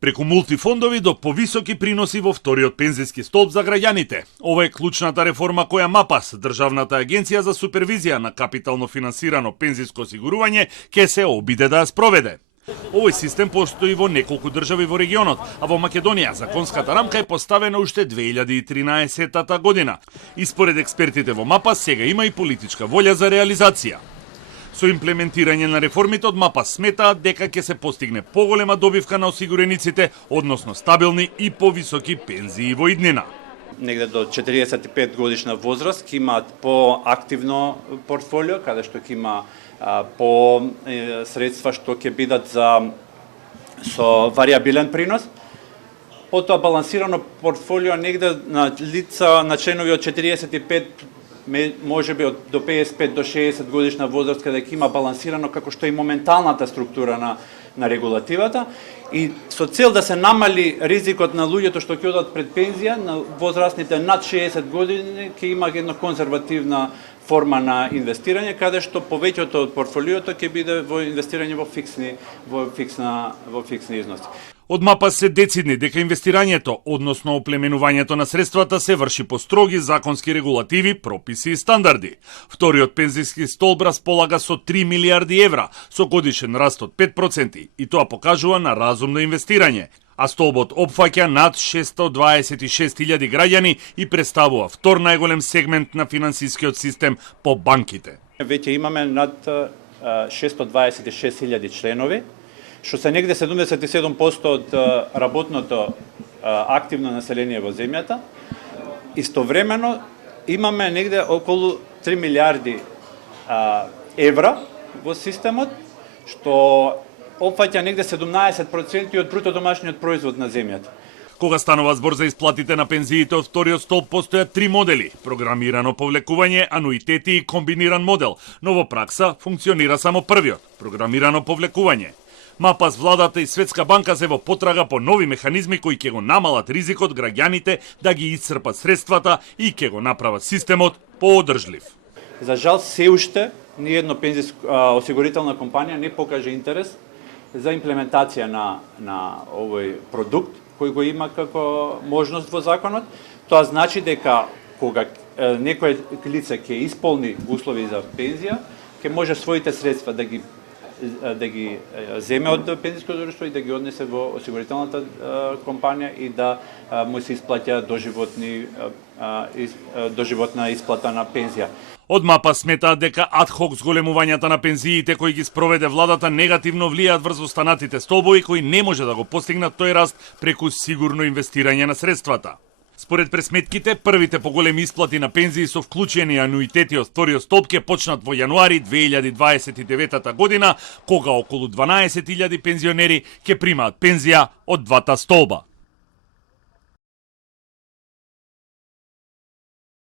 Преку мултифондови до повисоки приноси во вториот пензиски столб за граѓаните. Ова е клучната реформа која МАПАС, Државната агенција за супервизија на капитално финансирано пензиско осигурување, ќе се обиде да ја спроведе. Овој систем постои во неколку држави во регионот, а во Македонија законската рамка е поставена уште 2013 година. И според експертите во МАПАС сега има и политичка волја за реализација. Со имплементирање на реформите од МАПАС сметаат дека ќе се постигне поголема добивка на осигурениците, односно стабилни и повисоки пензии во иднина. Негде до 45 годишна возраст ќе имаат поактивно портфолио, каде што ќе има по средства што ќе бидат со варијабилен принос. Потоа балансирано портфолио негде на лица на членови од 45 може би до 55 до 60 годишна возраст, каде ќе има балансирано како што е моменталната структура на регулативата и со цел да се намали ризикот на луѓето што ќе одат пред пензија, на возрастните над 60 години ќе има една конзервативна форма на инвестирање, каде што повеќето од портфолиото ќе биде во инвестирање во фиксни износи. Од МАПАС се децидни дека инвестирањето, односно оплеменувањето на средствата се врши по строги законски регулативи, прописи и стандарди. Вториот пензиски столб располага со 3 милиарди евра, со годишен раст од 5%, и тоа покажува на разумно инвестирање. А столбот опфаќа над 626.000 граѓани и представува втор најголем сегмент на финансискиот систем по банките. Веќе имаме над 626.000 членови, што се негде 77% од работното активно население во земјата. Истовремено имаме негде околу 3 милиарди евра во системот, што опфаќа негде 17% од бруто домашниот производ на земјата. Кога станува збор за исплатите на пензиите од вториот столб, постојат три модели: програмирано повлекување, ануитети и комбиниран модел, но во пракса функционира само првиот, програмирано повлекување. МАПАС, владата и Светска банка се во потрага по нови механизми кои ќе го намалат ризикот граѓаните да ги исцрпат средствата и ќе го направат системот поодржлив. За жал, се уште ниедно осигурителна компанија не покаже интерес за имплементација на овој продукт кој го има како можност во законот. Тоа значи дека кога некој лице ќе исполни услови за пензија, ќе може своите средства да ги земе од пензиско друштво и да ги однесе во осигурителната компанија и да му се исплаќа доживотна исплата на пензија. Од МАПАС сметаат дека адхок зголемувањата на пензиите кои ги спроведе владата негативно влијаат врз останатите столбови кои не може да го постигнат тој раст преку сигурно инвестирање на средствата. Според пресметките, првите поголеми исплати на пензии со вклучени ануитети од вториот столб ќе почнат во јануари 2029 година, кога околу 12.000 пензионери ќе примаат пензија од двата столба.